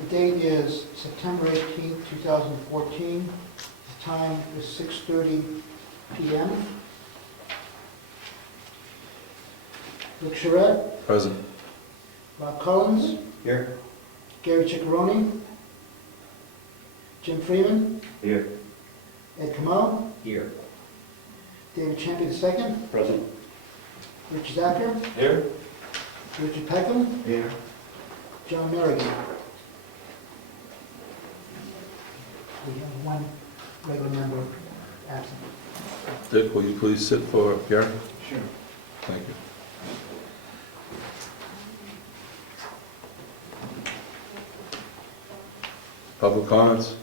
The date is September 18th, 2014. The time is 6:30 p.m. Rick Charette, Present. Rob Collins, Here. Gary Ciccarone, Jim Freeman, Here. Ed Comeau, Here. David Champion II, Present. Rich Zacher, Here. Richard Peckham, Here. John Merrigan. We have one regular member absent. Dick, will you please sit for Gary? Sure. Thank you. Public comments?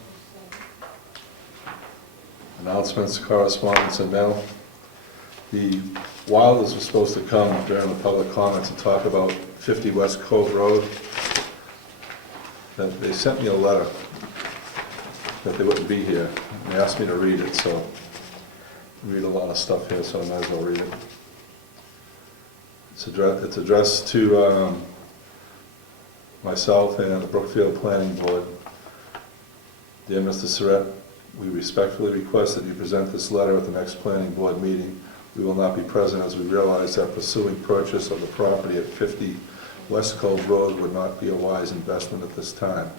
Announcements, correspondence, and mail. The Wilders were supposed to come during the public comments and talk about 50 West Cove Road. They sent me a letter that they wouldn't be here. They asked me to read it, so I read a lot of stuff here, so I might as well read it. It's addressed to myself and the Brookfield Planning Board. Dear Mr. Surratt, we respectfully request that you present this letter at the next planning board meeting. We will not be present as we realize that pursuing purchase of the property at 50 West Cove Road would not be a wise investment at this time.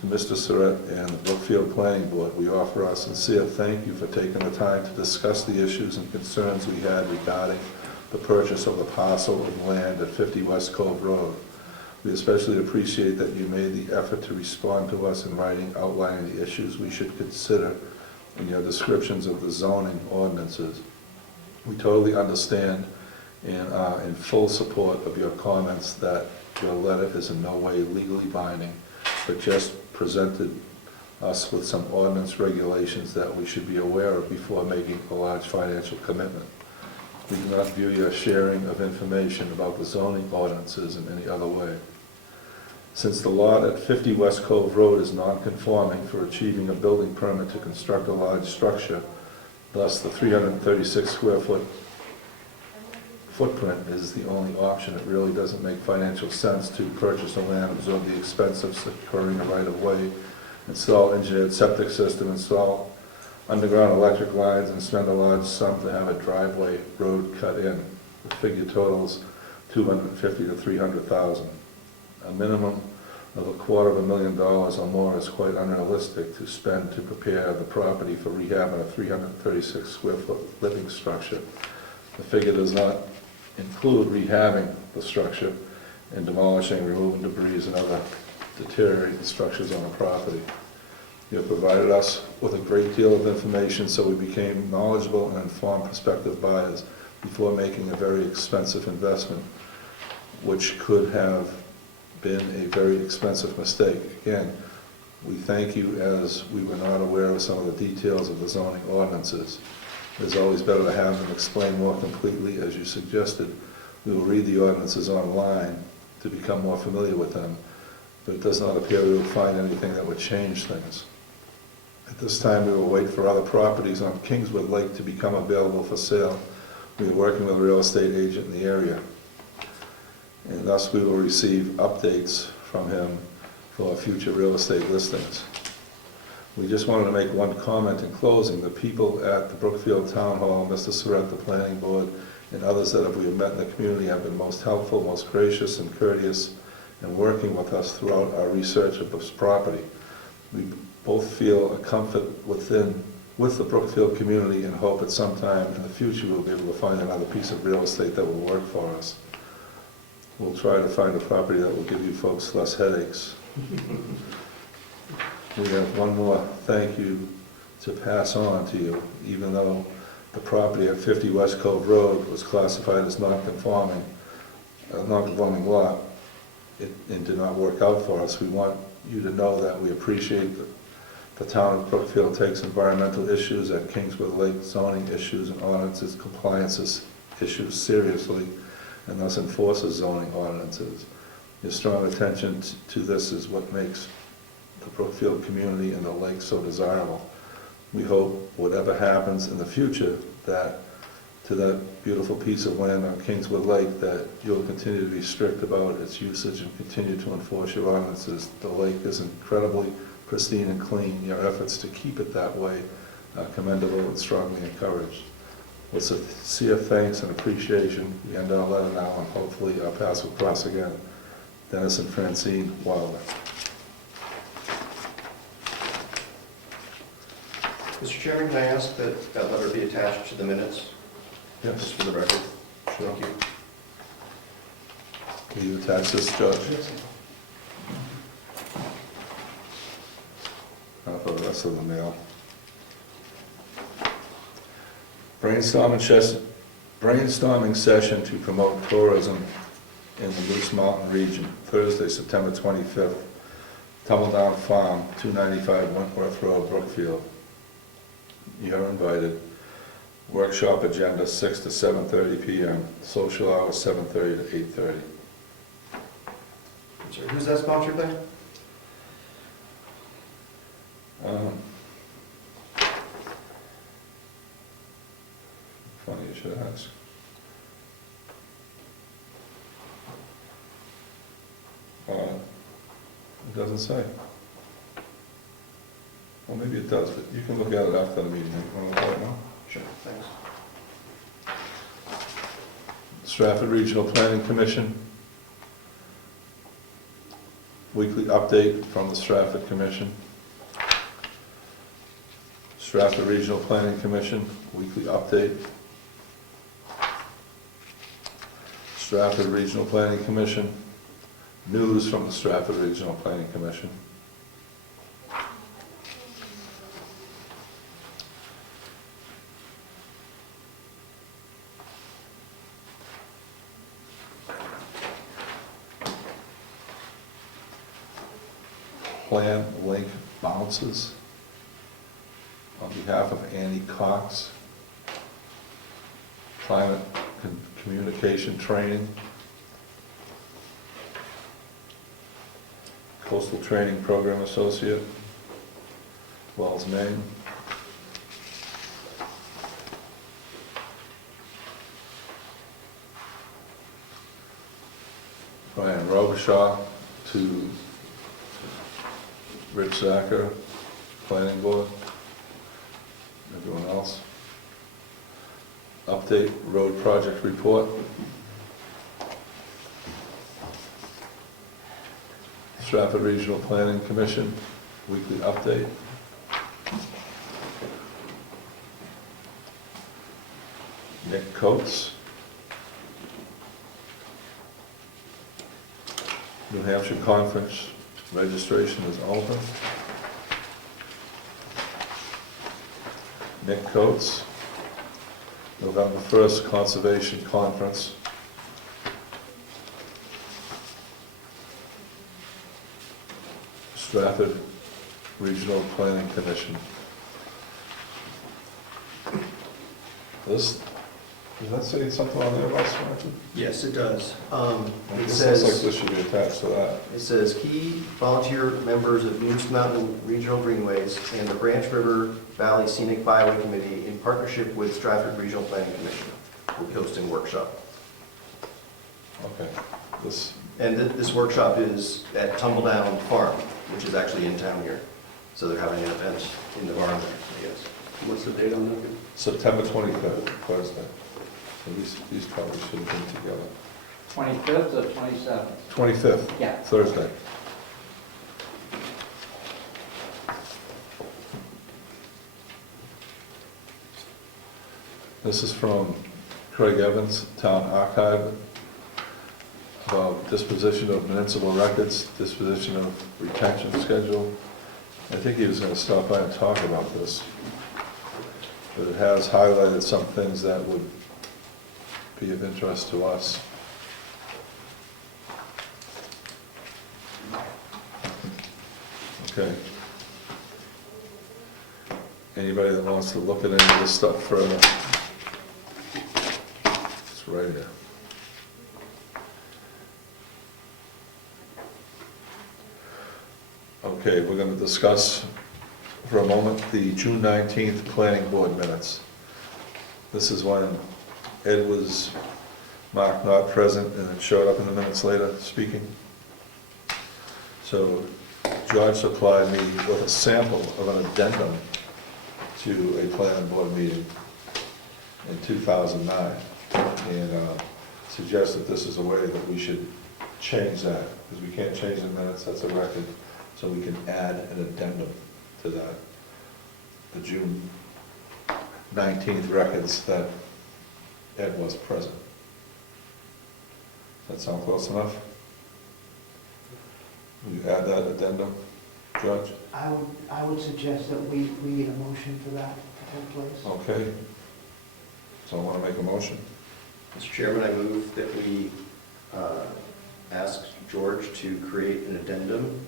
To Mr. Surratt and the Brookfield Planning Board, we offer our sincere thank you for taking the time to discuss the issues and concerns we had regarding the purchase of the parcel of land at 50 West Cove Road. We especially appreciate that you made the effort to respond to us in writing outlining the issues we should consider in your descriptions of the zoning ordinances. We totally understand and are in full support of your comments that your letter is in no way legally binding, but just presented us with some ordinance regulations that we should be aware of before making a large financial commitment. We do not view your sharing of information about the zoning ordinances in any other way. Since the lot at 50 West Cove Road is non-conforming for achieving a building permit to construct a large structure, thus the 336 square foot footprint is the only option. It really doesn't make financial sense to purchase the land, absorb the expense of securing a right-of-way, install engineered septic system, install underground electric lines, and spend a large sum to have a driveway road cut in. The figure totals $250,000 to $300,000. A minimum of $250,000 or more is quite unrealistic to spend to prepare the property for rehabbing a 336 square foot living structure. The figure does not include rehabbing the structure and demolishing, removing debris and other deteriorating structures on the property. You have provided us with a great deal of information, so we became knowledgeable and informed prospective buyers before making a very expensive investment, which could have been a very expensive mistake. Again, we thank you, as we were not aware of some of the details of the zoning ordinances. It's always better to have them explained more completely, as you suggested. We will read the ordinances online to become more familiar with them, but it does not appear we will find anything that would change things. At this time, we will wait for other properties on Kingswood Lake to become available for sale. We are working with a real estate agent in the area, and thus we will receive updates from him for future real estate listings. We just wanted to make one comment in closing. The people at the Brookfield Town Hall, Mr. Surratt, the Planning Board, and others that we have met in the community have been most helpful, most gracious and courteous in working with us throughout our research of this property. We both feel a comfort with the Brookfield community and hope at some time in the future we'll be able to find another piece of real estate that will work for us. We'll try to find a property that will give you folks less headaches. We have one more thank you to pass on to you. Even though the property at 50 West Cove Road was classified as non-conforming lot, it did not work out for us. We want you to know that we appreciate that the town of Brookfield takes environmental issues at Kingswood Lake, zoning issues and ordinances, compliances issues seriously, and thus enforces zoning ordinances. Your strong attention to this is what makes the Brookfield community and the lake so desirable. We hope whatever happens in the future that to that beautiful piece of land on Kingswood Lake, that you'll continue to be strict about its usage and continue to enforce your ordinances. The lake is incredibly pristine and clean. Your efforts to keep it that way are commendable and strongly encouraged. With sincere thanks and appreciation, we end our letter now, and hopefully our paths will cross again. Dennis and Francine Wilder. Mr. Chairman, can I ask that that letter be attached to the minutes, Yes, just for the record? sure. Thank you. Will you attach this, Judge? For the rest of the mail. Brainstorming session to promote tourism in the Moose Mountain region, Thursday, September 25th, Tumbledown Farm, 295 Wentworth Road, Brookfield. You're invited. Workshop agenda 6 to 7:30 p.m. Social hours 7:30 to 8:30. I'm sorry, who's that sponsored by? Funny you should ask. It doesn't say. Well, maybe it does, but you can look at it after the meeting. You want to look at it now? Sure, thanks. Stratford Regional Planning Commission. Weekly update from the Stratford Commission. Stratford Regional Planning Commission, weekly update. Stratford Regional Planning Commission, news from the Stratford Regional Planning Commission. Plan link bounces on behalf of Annie Cox. Climate communication training. Coastal Training Program Associate, Wells, Maine. Brian Robichaud to Rich Zacher, Planning Board. Everyone else. Update road project report. Stratford Regional Planning Commission, weekly update. Nick Coates. New Hampshire Conference, registration is open. Nick Coates. November 1st, Conservation Conference. Stratford Regional Planning Commission. This, does that say something on there about Stratford? Yes, it does. It This looks like says, this should be attached to that. it says key volunteer members of Moose Mountain Regional Greenways and the Branch River Valley Scenic Byway Committee in partnership with Stratford Regional Planning Commission will be hosting a workshop. Okay, this, And this workshop is at Tumbledown Farm, which is actually in town here. So they're having an event in the barn there, I guess. What's the date on that? September 25th, Thursday. So these probably should have been together. 25th or 27th? 25th, Yeah. Thursday. This is from Craig Evans, Town Archive, about disposition of municipal records, disposition of retention schedule. I think he was going to stop by and talk about this. But it has highlighted some things that would be of interest to us. Okay. Anybody that wants to look at any of this stuff further? It's right here. Okay, we're going to discuss for a moment the June 19th Planning Board minutes. This is when Ed was marked not present, and it showed up in the minutes later, speaking. So George supplied me with a sample of an addendum to a planning board meeting in 2009, and suggested this is a way that we should change that, because we can't change the minutes, that's a record, so we can add an addendum to that. The June 19th records that Ed was present. Does that sound close enough? Will you add that addendum, Judge? I would suggest that we need a motion for that to take place. Okay. So I want to make a motion. Mr. Chairman, I move that we ask George to create an addendum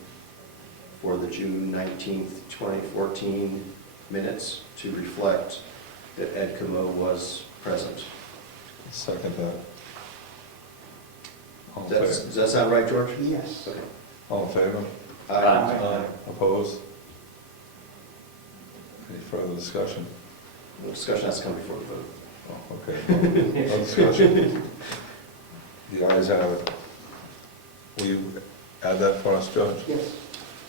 for the June 19th, 2014 minutes to reflect that Ed Comeau was present. Second that. All in Does favor? that sound right, George? Yes. Okay. All in favor? Aye. Opposed? Any further discussion? The discussion has to come before the vote. Oh, okay. No discussion. The ayes have it. Will you add that for us, Judge? Yes.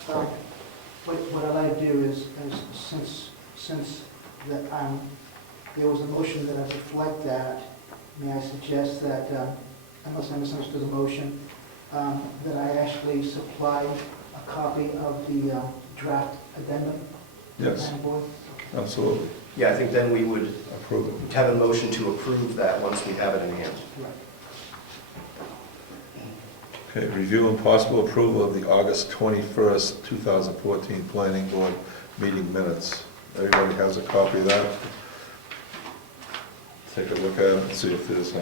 What I'd like to do is since that there was a motion that I reflect that, may I suggest that, unless I misunderstood the motion, that I actually supply a copy of the draft addendum to the Yes, planning board? absolutely. Yeah, I think then we would Approve it. have a motion to approve that once we have it in hand. Right. Okay, review and possible approval of the August 21st, 2014 Planning Board meeting minutes. Everybody has a copy of that? Take a look at it and see if there's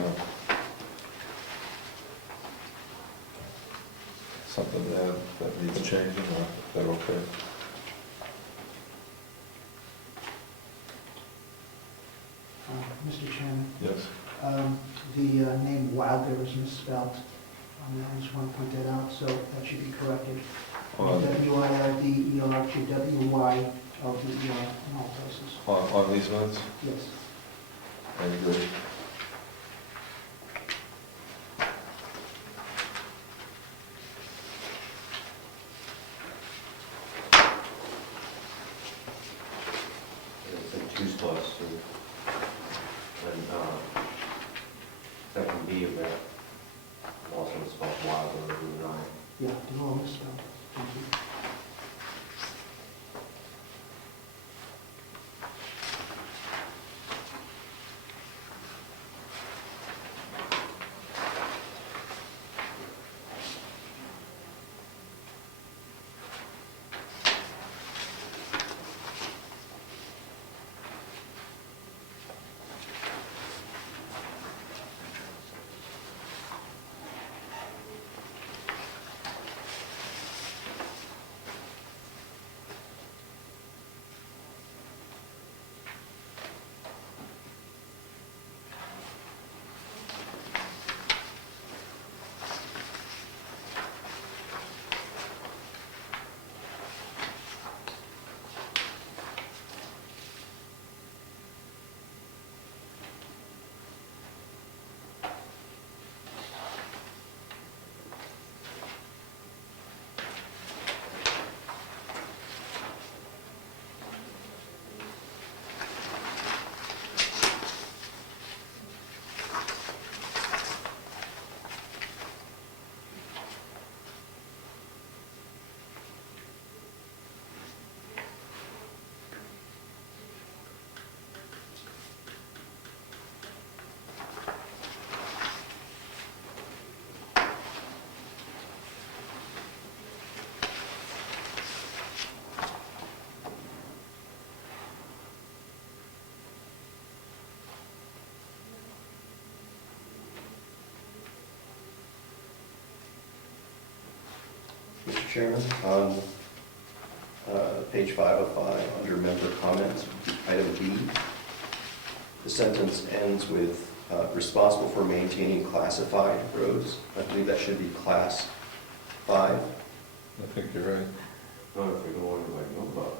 something there that needs changing, or is that okay? Mr. Chairman, Yes. the name Wilder is misspelled. I just want to point that out, so that should be corrected. On WIRDERGWYLDER in all places. on these minutes? Yes. I agree. It's in two spots, so, and, second B of that, also spelled wild or Route 9. Yeah, they're all misspelled. Thank you. Mr. Chairman, on page 505, under member comments, item B, the sentence ends with responsible for maintaining classified roads. I believe that should be class 5. I think you're right. Not if you're going to like, no, but.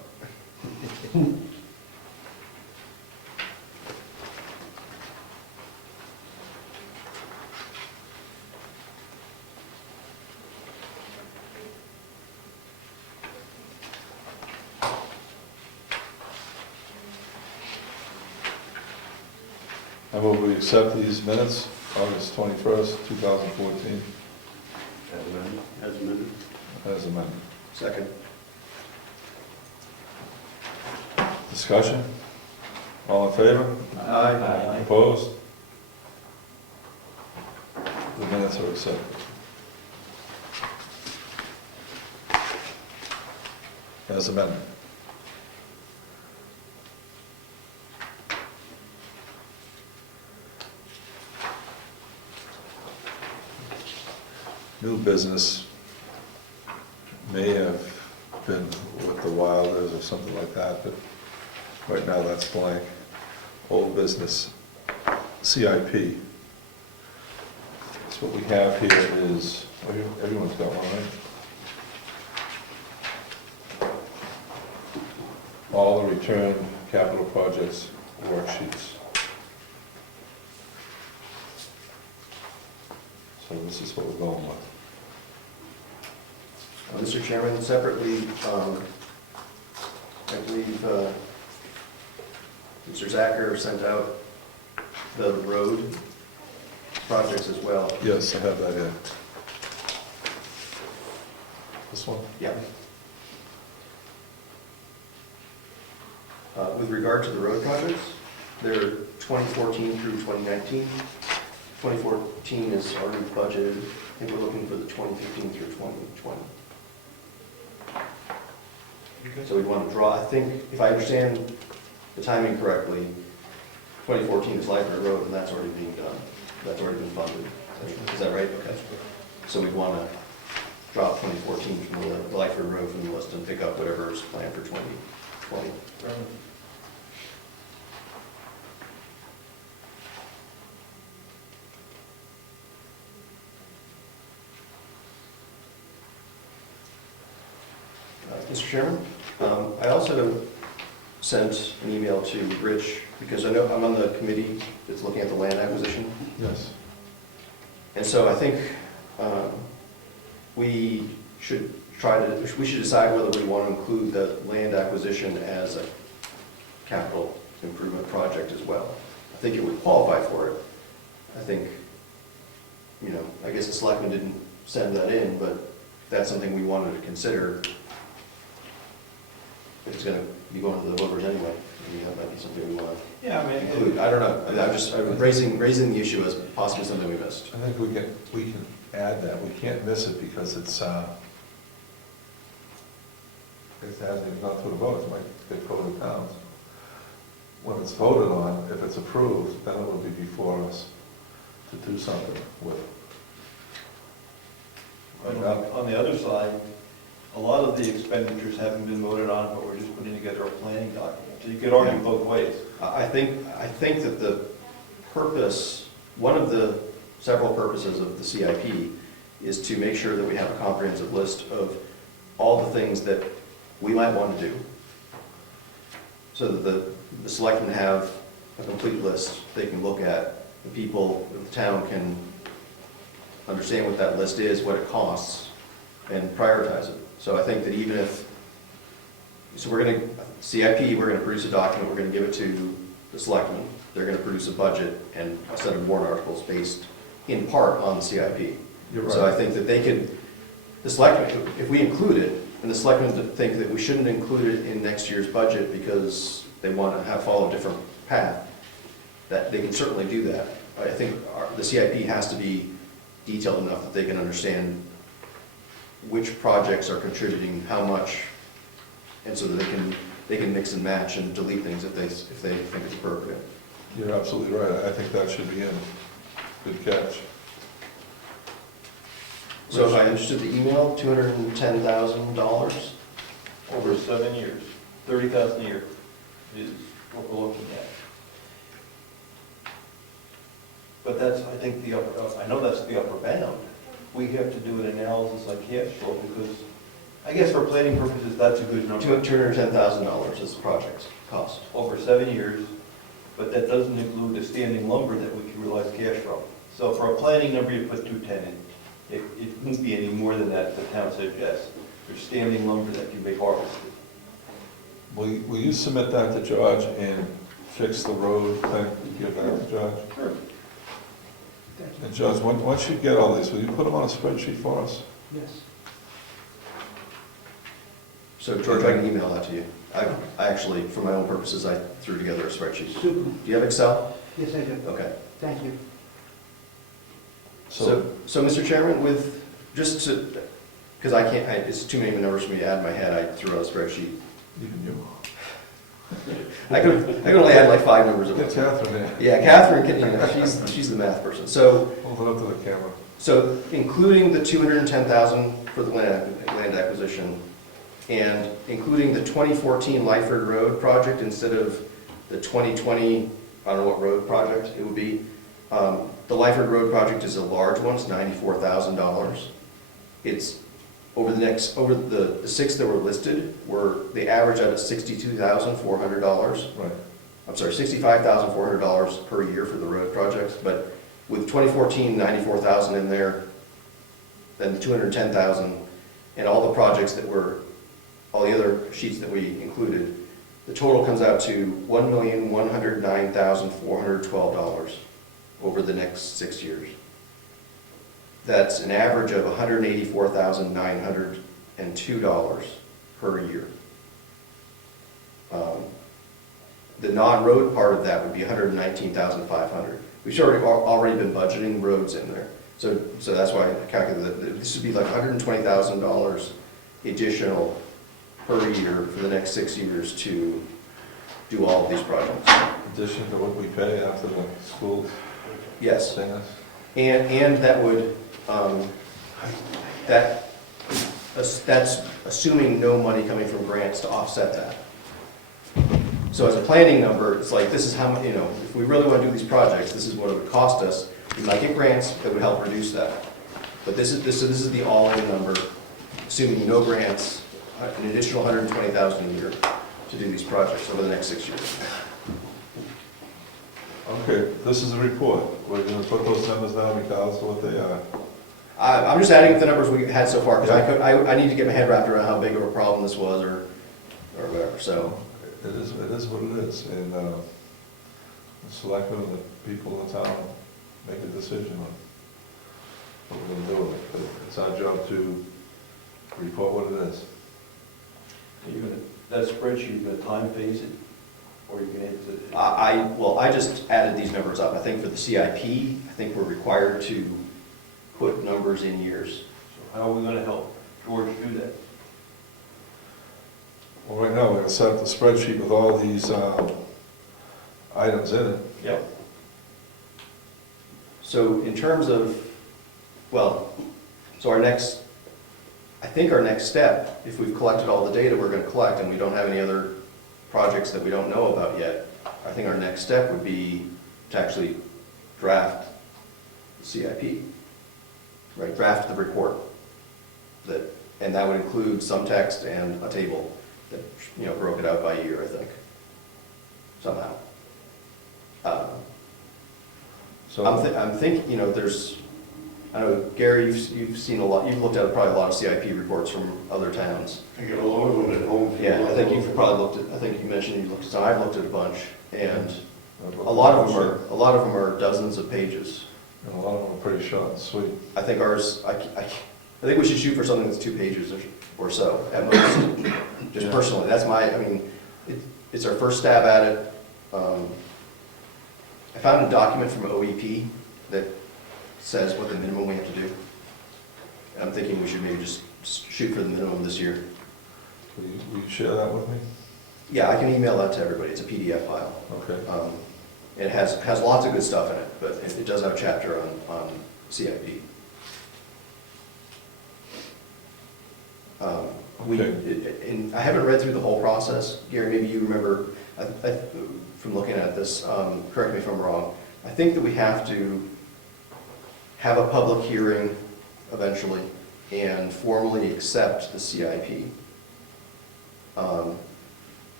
I move we accept these minutes, August 21st, 2014, As amended. As amended. as amended. Second. Discussion? All in favor? Aye. Opposed? The minutes are accepted. As amended. New business may have been with the Wilders or something like that, but right now that's blank. Old business, CIP. So what we have here is, everyone's got one, right? All the return capital projects worksheets. So this is what we're going with. Mr. Chairman, separately, I believe Mr. Zacher sent out the road projects as well. Yes, I have that here. This one? Yeah. With regard to the road projects, they're 2014 through 2019. 2014 is already budgeted. I think we're looking for the 2015 through 2020. So we want to draw, I think, if I understand the timing correctly, 2014 is Library Road, and that's already being done. That's already been funded. Is that right? Okay. So we'd want to drop 2014 from the Library Road from the list and pick up whatever is planned for 2020. Mr. Chairman, I also sent an email to Rich, because I know I'm on the committee that's looking at the land acquisition. Yes. And so I think we should decide whether we want to include the land acquisition as a capital improvement project as well. I think it would qualify for it. I think, I guess the selectmen didn't send that in, but if that's something we wanted to consider, it's going to be going to the voters anyway. That might be something we want to include. I don't know. I'm raising the issue as possibly something we missed. I think we can add that. We can't miss it because it hasn't even gone through the vote. It might get voted down. When it's voted on, if it's approved, then it will be before us to do something with it. On the other side, a lot of the expenditures haven't been voted on, but we're just putting together a planning document. So you could argue both ways. I think that the purpose, one of the several purposes of the CIP is to make sure that we have a comprehensive list of all the things that we might want to do, so that the selectmen have a complete list they can look at. The people of the town can understand what that list is, what it costs, and prioritize it. So I think that even if, we're going to produce a document, we're going to give it to the selectmen. They're going to produce a budget and a set of warrant articles based in part on the CIP. You're right. So I think that the selectmen, if we include it, and the selectmen think that we shouldn't include it in next year's budget because they want to follow a different path, that they can certainly do that. I think the CIP has to be detailed enough that they can understand which projects are contributing how much, and so that they can mix and match and delete things if they think it's appropriate. You're absolutely right. I think that should be in. Good catch. So if I understood the email, $210,000. Over 7 years, 30,000 a year is what we're looking at. But that's, I think, I know that's the upper bound. We have to do an analysis on cash flow because, I guess for planning purposes, that's a good number. $210,000 is the project's cost. Over 7 years, but that doesn't include the standing lumber that we can realize cash from. So for a planning number, you put 210 in. It won't be any more than that, the town suggests. There's standing lumber that can be harvested. Will you submit that to George, and fix the road thing, give that to Judge. Sure. Thank you. And Judge, once you get all these, will you put them on a spreadsheet for us? Yes. So George, I can email that to you. I actually, for my own purposes, I threw together a spreadsheet. Super. Do you have Excel? Yes, I do. Okay. Thank you. So, Mr. Chairman, with, just to, because I can't, it's too many numbers for me to add in my head, I threw out a spreadsheet. Even you. I could only add like 5 numbers at Get once. Catherine in. Yeah, Catherine can, she's the math person. So, Hold it up to the camera. So including the 210,000 for the land acquisition, and including the 2014 Lyford Road project instead of the 2020, I don't know what road project it would be. The Lyford Road project is a large one, it's $94,000. It's over the 6 that were listed, they average out at $62,400. Right. I'm sorry, $65,400 per year for the road projects, but with 2014, 94,000 in there, then the 210,000, and all the projects that were, all the other sheets that we included, the total comes out to $1,109,412 over the next 6 years. That's an average of $184,902 per year. The non-road part of that would be $119,500. We've already been budgeting roads in there. So that's why I calculated that this would be like $120,000 additional per year for the next 6 years to do all of these projects. In addition to what we pay after the school Yes, thing is. and that would, that's assuming no money coming from grants to offset that. So as a planning number, it's like, this is how much, if we really want to do these projects, this is what it would cost us. We might get grants that would help reduce that. But this is the all-in number, assuming no grants, an additional $120,000 a year to do these projects over the next 6 years. Okay, this is a report. We're gonna put those numbers down regardless of what they are. I'm just adding the numbers we've had so far, because I need to get my head wrapped around how big of a problem this was, or whatever, so. It is what it is, and the selectmen and the people in the town make a decision on what we're gonna do with it. But it's our job to report what it is. That spreadsheet, you gonna time phase it, or you can add to? I just added these numbers up. I think for the CIP, I think we're required to put numbers in years. So how are we gonna help George do that? Well, right now, we're gonna set up the spreadsheet with all these items in it. Yep. So in terms of, so I think our next step, if we've collected all the data we're gonna collect and we don't have any other projects that we don't know about yet, I think our next step would be to actually draft the CIP, right? Draft the report. And that would include some text and a table that, broke it out by year, I think, somehow. So I'm thinking, there's, I know, Gary, you've seen a lot, you've looked at probably a lot of CIP reports from other towns. I got a lot of them at home. Yeah, I think you've probably looked at, I think you mentioned you looked at some, I've looked at a bunch, and a lot of them are dozens of pages. And a lot of them are pretty short and sweet. I think ours, I think we should shoot for something that's 2 pages or so at most. Just Yeah. personally, that's it's our first stab at it. I found a document from OEP that says what the minimum we have to do. And I'm thinking we should maybe just shoot for the minimum this year. Will you share that with me? Yeah, I can email that to everybody. It's a PDF file. Okay. It has lots of good stuff in it, but it does have a chapter on CIP. And I haven't read through the whole process. Gary, maybe you remember, from looking at this, correct me if I'm wrong, I think that we have to have a public hearing eventually and formally accept the CIP.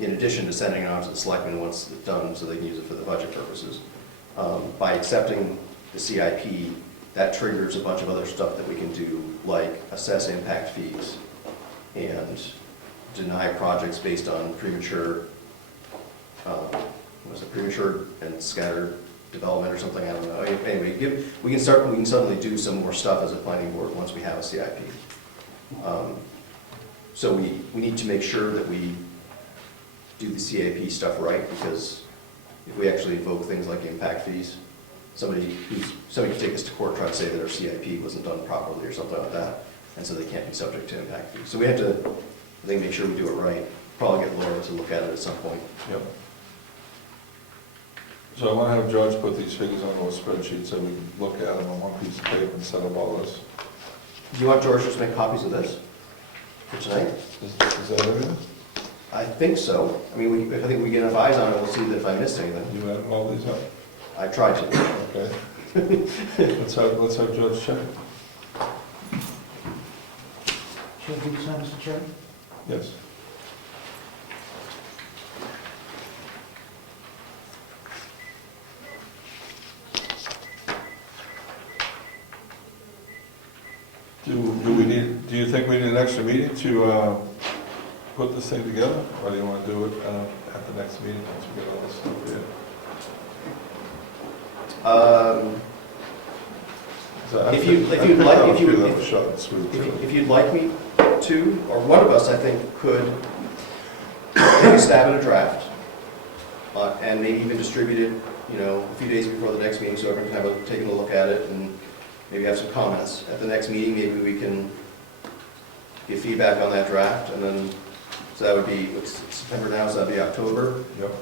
In addition to sending it on to the selectmen once it's done so they can use it for the budget purposes. By accepting the CIP, that triggers a bunch of other stuff that we can do, like assess impact fees and deny projects based on premature was it premature and scattered development or something, I don't know. Anyway, we can suddenly do some more stuff as a planning board once we have a CIP. So we need to make sure that we do the CIP stuff right, because if we actually invoke things like impact fees, somebody can take us to court, try to say that our CIP wasn't done properly or something like that, and so they can't be subject to impact fees. So we have to, I think, make sure we do it right. Probably get Laura to look at it at some point. Yep. So I want to have George put these figures onto a spreadsheet so we can look at them on one piece of paper and set up all this. Do you want George to just make copies of this for tonight? Is that everything? I think so. I mean, I think we get enough eyes on it, we'll see if I missed anything. You add all these up? I tried to. Okay. Let's have George check. Should I do this now, Mr. Chairman? Yes. Do you think we need an extra meeting to put this thing together? Or do you want to do it at the next meeting once we get all this stuff here? If you'd like me to, or one of us, I think, could take a stab at a draft, and maybe even distribute it, a few days before the next meeting, so everyone can have taken a look at it, and maybe have some comments. At the next meeting, maybe we can get feedback on that draft, and then, so that would be, it's September now, so that'd be October. Yep.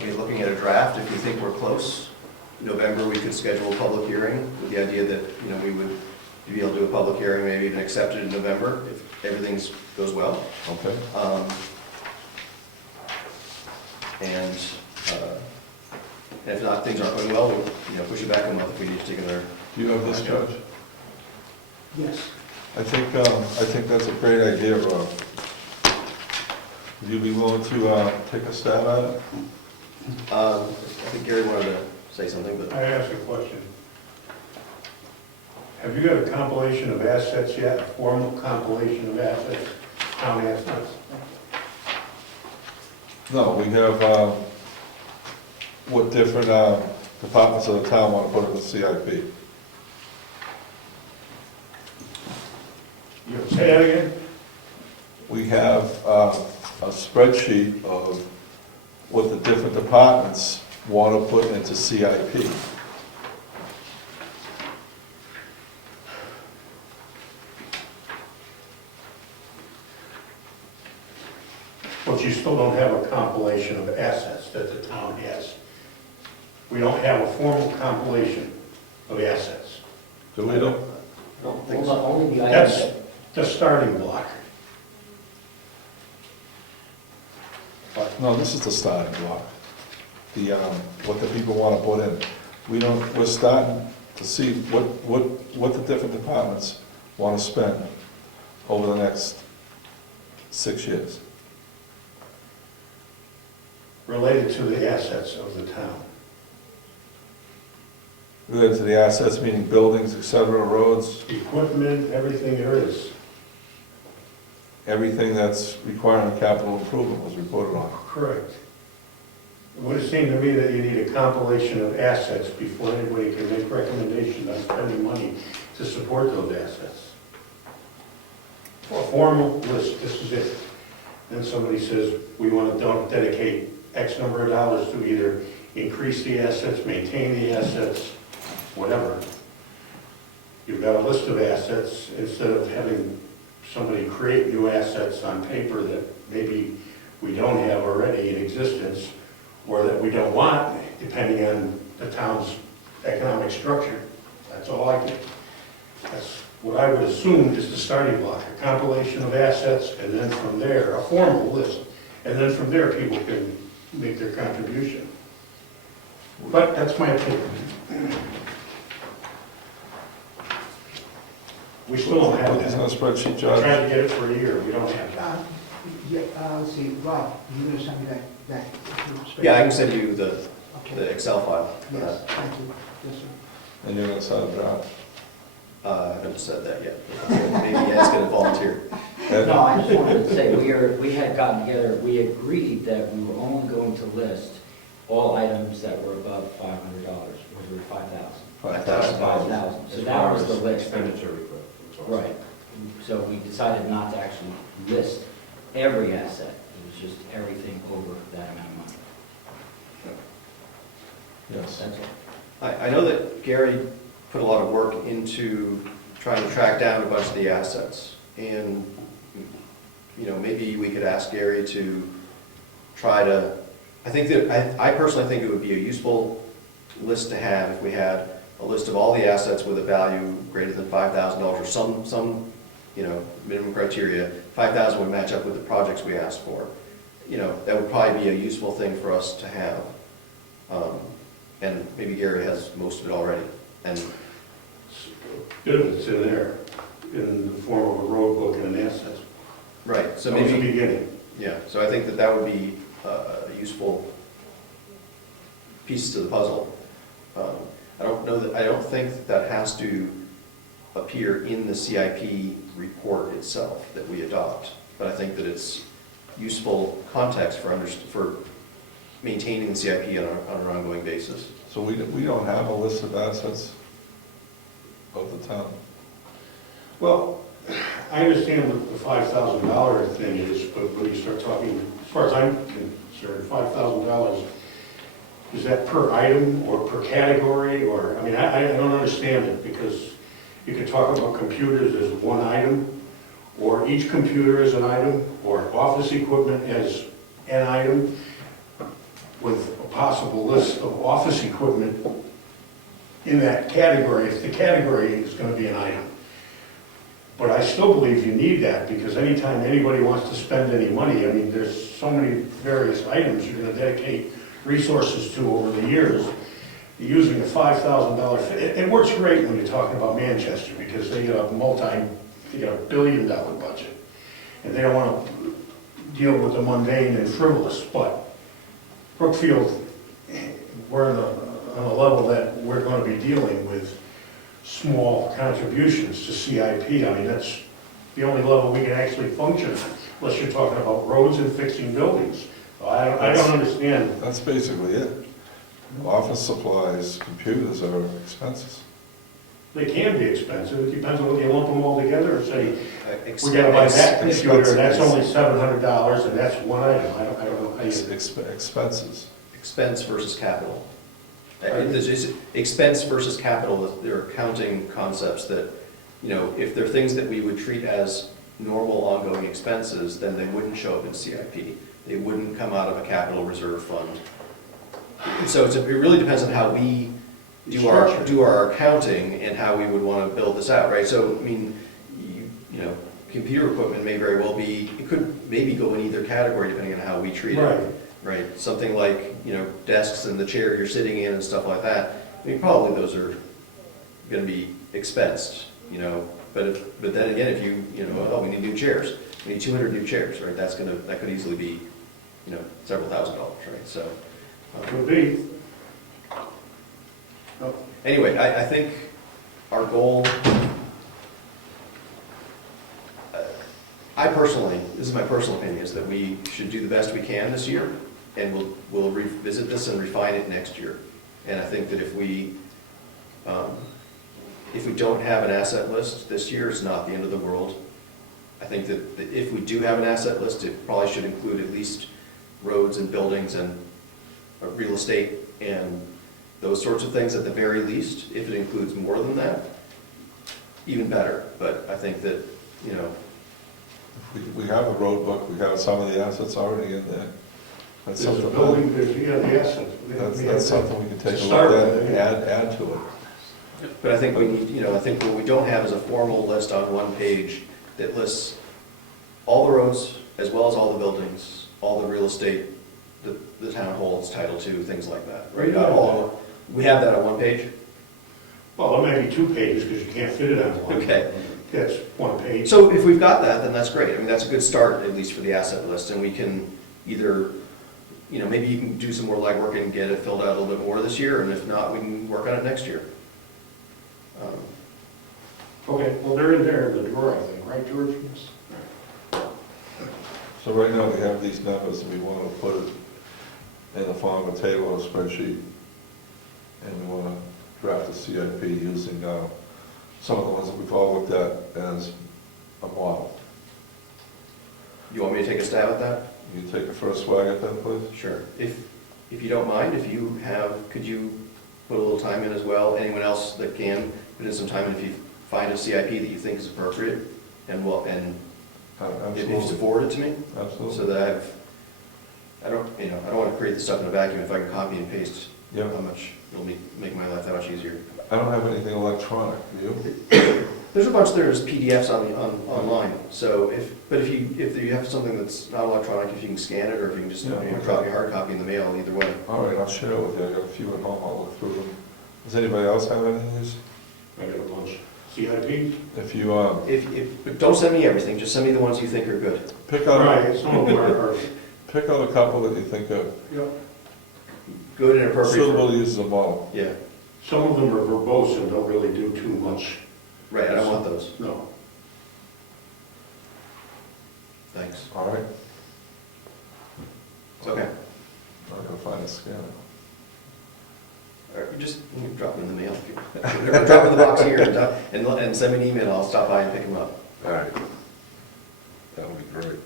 Be looking at a draft. If you think we're close, November, we could schedule a public hearing with the idea that, we would be able to do a public hearing, maybe even accept it in November if everything goes well. Okay. And if not, things aren't going well, we'll, push it back a month if we need to take another. Do you have this, Judge? Yes. I think that's a great idea, Rob. Would you be willing to take a stab at it? I think Gary wanted to say something, but I ask a question. Have you got a compilation of assets yet, a formal compilation of assets, town assets? No, we have what different departments of the town want to put in the CIP. You say that again? We have a spreadsheet of what the different departments want to put into CIP. But you still don't have a compilation of assets that the town has. We don't have a formal compilation of assets. Do we don't? No, hold on, only the items. That's the starting block. No, this is the starting block. The, what the people want to put in. We're starting to see what the different departments want to spend over the next 6 years. Related to the assets of the town. Related to the assets, meaning buildings, et cetera, roads, Equipment, everything there is. everything that's requiring capital improvement was reported on. Correct. It would have seemed to me that you need a compilation of assets before anybody can make recommendations on spending money to support those assets. A formal list, this is it. Then somebody says, we want to dedicate X number of dollars to either increase the assets, maintain the assets, whatever. You've got a list of assets instead of having somebody create new assets on paper that maybe we don't have already in existence or that we don't want, depending on the town's economic structure. That's all I get. That's what I would assume is the starting block, a compilation of assets, and then from there, a formal list. And then from there, people can make their contribution. But that's my opinion. We still don't have It's that. on a spreadsheet, I Judge. tried to get it for a year, we don't have that. Yeah, let's see, Rob, you gonna send me that? yeah, I can send you the Okay, Excel file for yes, that. thank you, yes, sir. And you're going to sign a draft. I haven't said that yet. Maybe Ed's going to volunteer. No, I just wanted to say, we had gotten together, we agreed that we were only going to list all items that were above $500, or were 5,000? $5,000. 5,000, so that was the list. Expenditure request. Right, so we decided not to actually list every asset, it was just everything over that amount of money. Yes. That's all. I know that Gary put a lot of work into trying to track down a bunch of the assets. And, you know, maybe we could ask Gary to try to, I personally think it would be a useful list to have if we had a list of all the assets with a value greater than $5,000 or some, you know, minimum criteria. 5,000 would match up with the projects we asked for. You know, that would probably be a useful thing for us to have. And maybe Gary has most of it already. And Bit of it's in there, in the form of a road book and an assets. right, so That was the maybe, beginning. yeah, so I think that that would be a useful piece to the puzzle. I don't think that has to appear in the CIP report itself that we adopt, but I think that it's useful context for maintaining the CIP on an ongoing basis. So we don't have a list of assets of the town? Well, I understand what the $5,000 thing is, but when you start talking, as far as I'm concerned, $5,000, is that per item or per category, or, I mean, I don't understand it, because you could talk about computers as one item, or each computer as an item, or office equipment as an item, with a possible list of office equipment in that category, if the category is going to be an item. But I still believe you need that, because anytime anybody wants to spend any money, I mean, there's so many various items you're going to dedicate resources to over the years. Using a $5,000, it works great when you're talking about Manchester, because they get a $1 billion budget, and they don't want to deal with the mundane and frivolous. But Brookfield, we're on a level that we're going to be dealing with small contributions to CIP. I mean, that's the only level we can actually function on, unless you're talking about roads and fixing buildings. So I don't understand. That's basically it. Office supplies, computers are expenses. They can be expensive, it depends on whether you lump them all together and say, Ex- we gotta buy that ex- computer, and that's expenses. only $700, and that's one item. I don't know how you... Expenses. Expense versus capital. There's expense versus capital, there are accounting concepts that, you know, if they're things that we would treat as normal ongoing expenses, then they wouldn't show up in CIP. They wouldn't come out of a capital reserve fund. And so it really depends on how we do our accounting and how we would want to build this out, right? So, I mean, you know, computer equipment may very well be, it could maybe go in either category depending on how we treat it. Right, something like, you know, desks and the chair you're sitting in and stuff like that, I mean, probably those are gonna be expensed, you know, but then again, if you know, oh, we need new chairs, we need 200 new chairs, right, that could easily be, you know, several $1,000s, right, so. Could be. Anyway, I think our goal, this is my personal opinion, is that we should do the best we can this year, and we'll revisit this and refine it next year. And I think that if we don't have an asset list this year, it's not the end of the world. I think that if we do have an asset list, it probably should include at least roads and buildings and real estate and those sorts of things at the very least. If it includes more than that, even better. But I think that, you know, We have a road book, we have some of the assets already in there. That's There's a something, building, there's, the assets. that's something we can take a Start look with at, it. add to it. but I think we need, you know, I think what we don't have is a formal list on one page that lists all the roads, as well as all the buildings, all the real estate the town holds title to, things like that, right? We have that on one page? Well, it may be 2 pages, because you can't fit it on one. Okay. That's 1 page. So if we've got that, then that's great. I mean, that's a good start, at least for the asset list, and we can either, you know, maybe you can do some more legwork and get it filled out a little bit more this year, and if not, we can work on it next year. Okay, well, they're in there in the drawer, I think, right, George? So right now, we have these numbers, and we want to put it in the form of a table or spreadsheet, and we want to draft a CIP using some of the ones that we've all looked at as a model. You want me to take a stab at that? You take a first swag at that, please? Sure. If you don't mind, could you put a little time in as well? Anyone else that can, put in some time, and if you find a CIP that you think is appropriate, and if you forward it to me, Absolutely. so that I don't want to create the stuff in a vacuum. If I can copy and paste, Yeah. how much, it'll make my life that much easier. I don't have anything electronic, do you? There's PDFs online, so if you have something that's not electronic, if you can scan it, or if you can just, Yeah, okay. drop me a hard copy in the mail, either way. All right, I'll share it with you. I got a few at home, I'll look through them. Does anybody else have any of these? I got a bunch. CIP? If you, But don't send me everything, just send me the ones you think are good. pick out, Right, some of them are, pick out a couple that you think are Good and appropriate. suitable to use as a model. Yeah, some of them are verbose and don't really do too much. right, I don't want those, No. thanks. All right? It's okay. I'm gonna find a scanner. Or you can drop them in the mail. Or drop them in the box here and send me an email, I'll stop by and pick them up. All right. That would be great.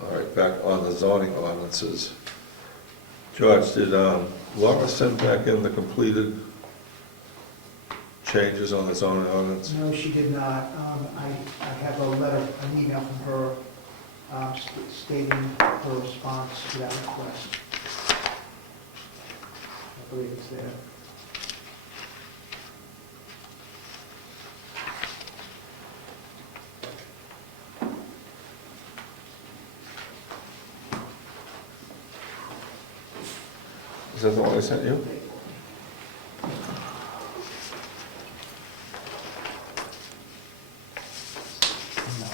All right, back on the zoning ordinances. George, did Laura send back in the completed changes on the zoning ordinance? No, she did not. I have a letter, an email from her stating her response to that request. I believe it's there. Is that the one I sent you? No.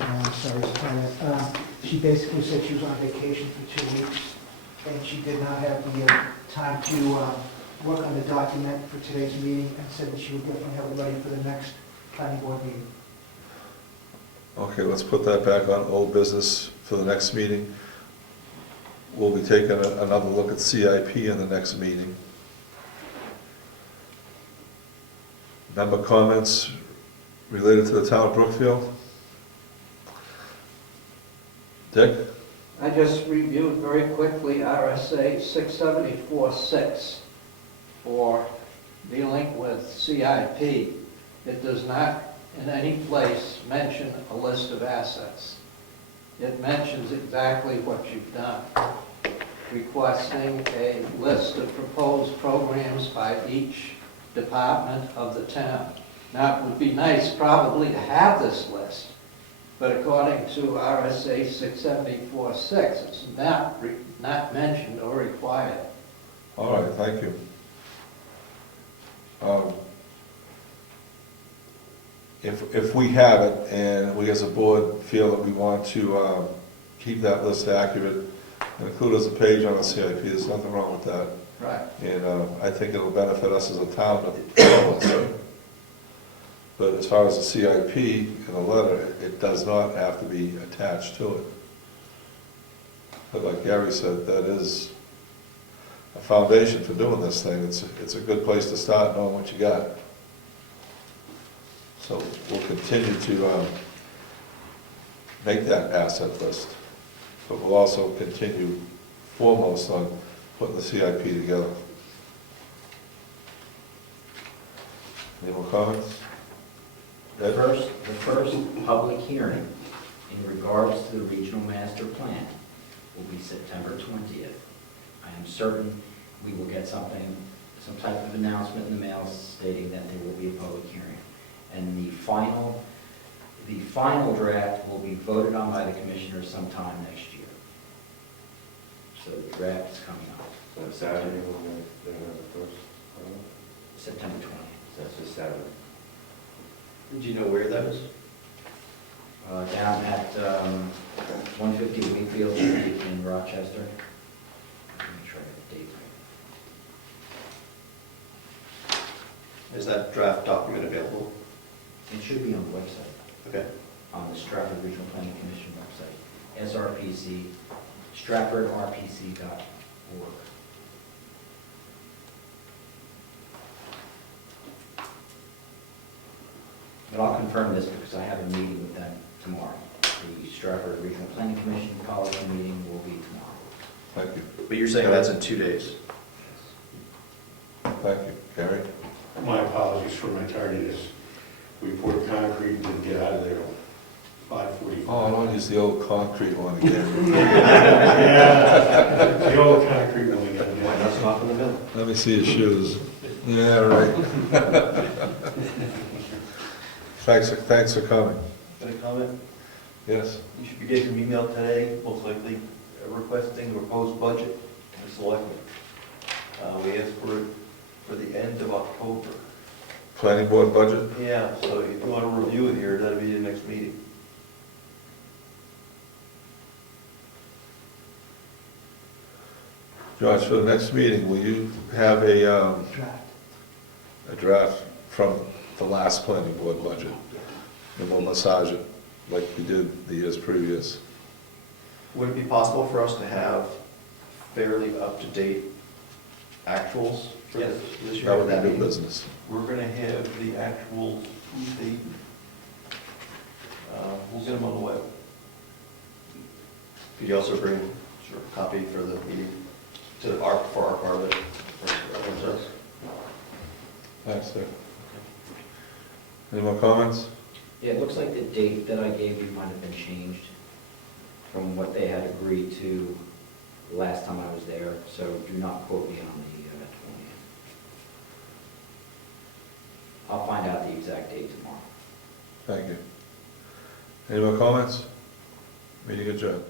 I'm sorry, she basically said she was on vacation for 2 weeks, and she did not have the time to work on the document for today's meeting, and said that she would definitely have it ready for the next planning board meeting. Okay, let's put that back on old business for the next meeting. We'll be taking another look at CIP in the next meeting. Member comments related to the town of Brookfield? Dick? I just reviewed very quickly RSA 674-6 for dealing with CIP. It does not in any place mention a list of assets. It mentions exactly what you've done, requesting a list of proposed programs by each department of the town. Now, it would be nice probably to have this list, but according to RSA 674-6, it's not mentioned or required. All right, thank you. If we have it, and we as a board feel that we want to keep that list accurate, and include as a page on the CIP, there's nothing wrong with that. Right. And I think it'll benefit us as a town to follow this. But as far as the CIP in the letter, it does not have to be attached to it. But like Gary said, that is a foundation for doing this thing. It's a good place to start knowing what you got. So we'll continue to make that asset list, but we'll also continue foremost on putting the CIP together. Any more comments? The first public hearing in regards to the regional master plan will be September 20th. I am certain we will get some type of announcement in the mail stating that there will be a public hearing. And the final draft will be voted on by the commissioners sometime next year. So the draft is coming up, So Saturday, when they have the first, September 20th. that's just Saturday. Do you know where that is? Down at 150 Wheatfield Street in Rochester. Let me try the date. Is that draft document available? It should be on the website, Okay. on the Stratford Regional Planning Commission website, SRPC, stratfordrpc.org. But I'll confirm this because I have a meeting with them tomorrow. The Stratford Regional Planning Commission policy meeting will be tomorrow. Thank you. But you're saying that's in 2 days? Thank you. Gary? My apologies for my tardiness. We poured concrete and didn't get out of there till 5:45. Oh, I don't use the old concrete one again. Yeah, the old concrete one again. Why not stop in the middle? Let me see your shoes. Yeah, right. Thanks for coming. Got a comment? Yes? You should be getting an email today, most likely requesting a proposed budget from the selectmen. We asked for it for the end of October. Planning board budget? Yeah, so if you want to review it here, that'll be the next meeting. Josh, for the next meeting, will you have a draft from the last planning board budget? And we'll massage it like we did the years previous. Would it be possible for us to have fairly up-to-date actuals for Yes. this year? That would be be- new business. We're going to have the actual Tuesday. We'll get them on the web. Could you also bring a copy for the meeting, for our part of it? for us? Thanks, sir. Any more comments? Yeah, it looks like the date that I gave you might have been changed from what they had agreed to last time I was there, so do not quote me on the 20th. I'll find out the exact date tomorrow. Thank you. Any more comments? Meeting adjourned.